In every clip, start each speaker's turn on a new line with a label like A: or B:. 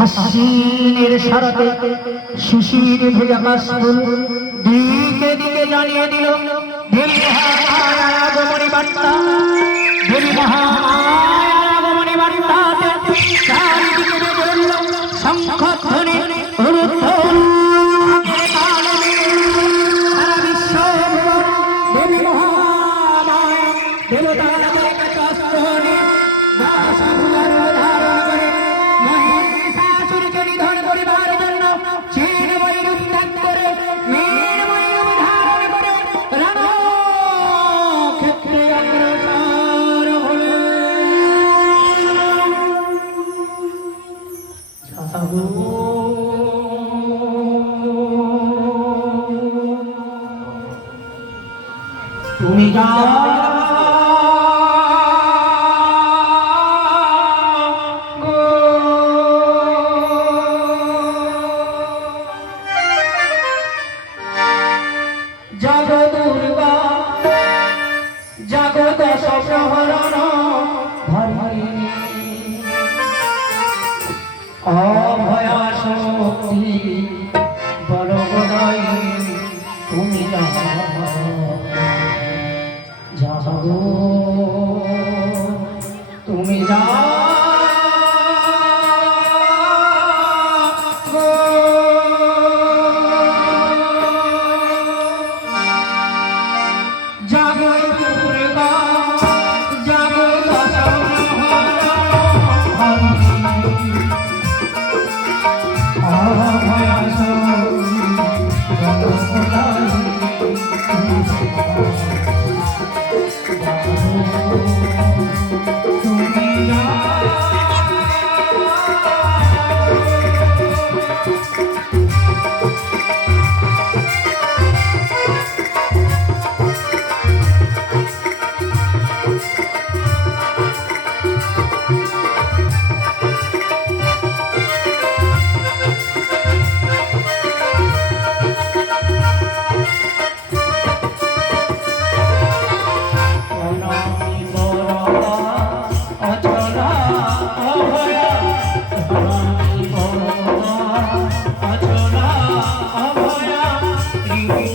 A: আশ্বিনের সারাতে শিশির ভেজা কাশফুল দিকে দিকে জানিয়ে দিল, দেবী মহামায়া আগমনী বার্তা। দেবী মহামায়া আগমনী বার্তাতে চারিদিকে উঠল শঙ্খধ্বনি উরুধ্বনি তুমি যা দুর্গা জগত সহরণ ধরিণী অভয়া শক্তি যাও তুমি যা জাগো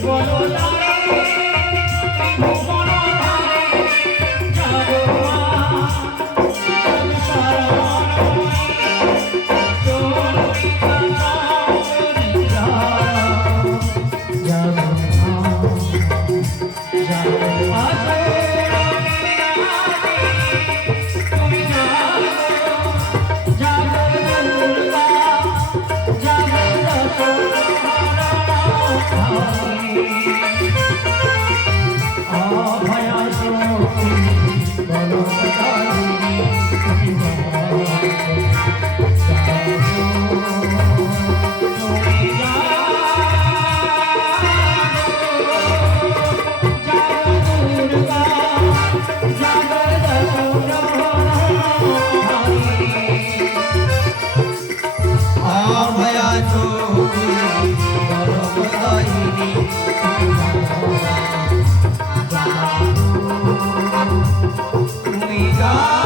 A: দুর্গা জাগো
B: 啊。